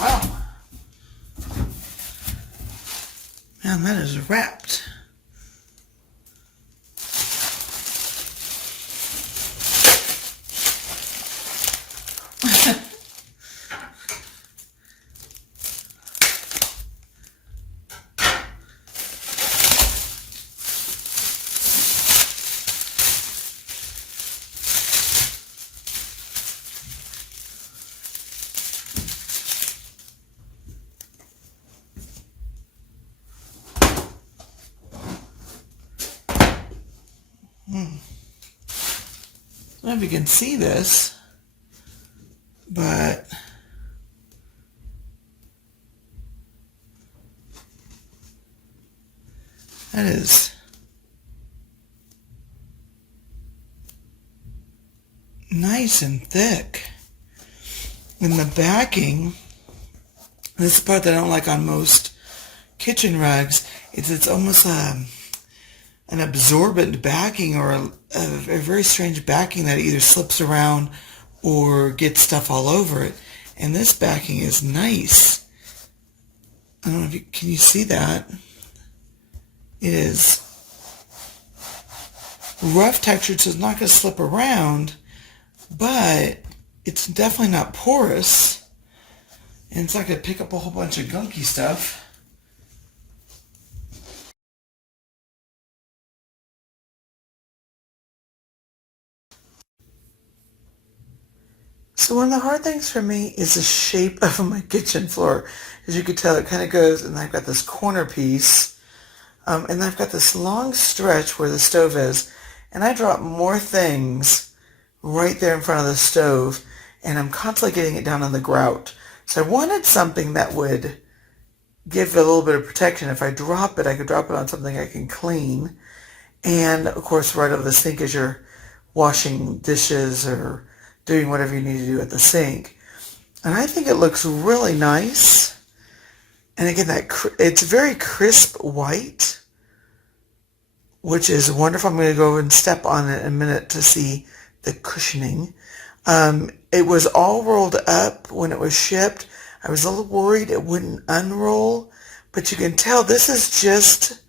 Wow. Man, that is wrapped. I don't know if you can see this, but that is nice and thick. And the backing, this is the part that I don't like on most kitchen rugs, it's almost an absorbent backing, or a very strange backing that either slips around or gets stuff all over it. And this backing is nice. I don't know if you can you see that? It is rough textured, so it's not going to slip around, but it's definitely not porous, and it's not going to pick up a whole bunch of gunky stuff. So one of the hard things for me is the shape of my kitchen floor. As you can tell, it kind of goes, and I've got this corner piece, and I've got this long stretch where the stove is, and I drop more things right there in front of the stove, and I'm constantly getting it down on the grout. So I wanted something that would give it a little bit of protection. If I drop it, I could drop it on something I can clean. And of course, right over the sink as you're washing dishes or doing whatever you need to do at the sink. And I think it looks really nice. And again, it's very crisp white, which is wonderful. I'm going to go over and step on it in a minute to see the cushioning. It was all rolled up when it was shipped. I was a little worried it wouldn't unroll, but you can tell this is just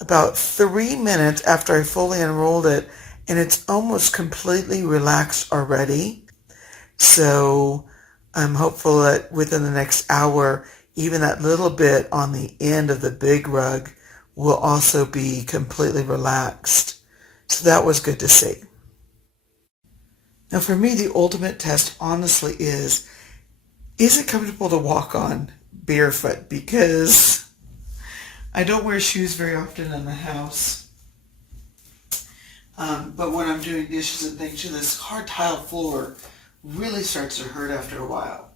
about 3 minutes after I fully unrolled it, and it's almost completely relaxed already. So I'm hopeful that within the next hour, even that little bit on the end of the big rug will also be completely relaxed. So that was good to see. Now for me, the ultimate test honestly is it comfortable to walk on barefoot? Because I don't wear shoes very often in the house. But when I'm doing dishes and things, this hard tile floor really starts to hurt after a while.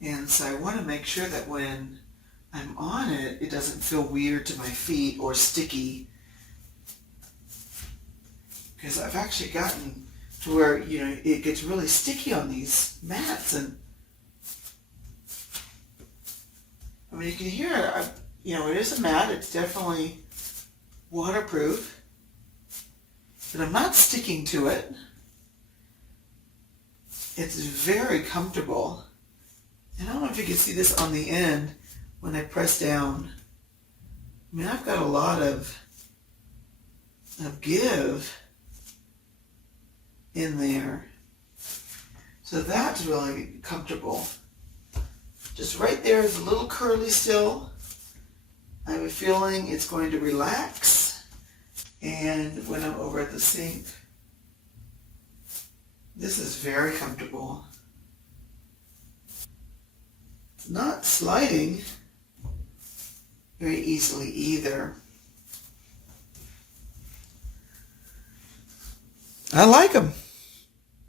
And so I want to make sure that when I'm on it, it doesn't feel weird to my feet or sticky. Because I've actually gotten to where, it gets really sticky on these mats. And I mean, you can hear, it is a mat. It's definitely waterproof. But I'm not sticking to it. It's very comfortable. And I don't know if you can see this on the end when I press down. I mean, I've got a lot of give in there. So that's really comfortable. Just right there is a little curly still. I have a feeling it's going to relax. And when I'm over at the sink, this is very comfortable. It's not sliding very easily either. I like them.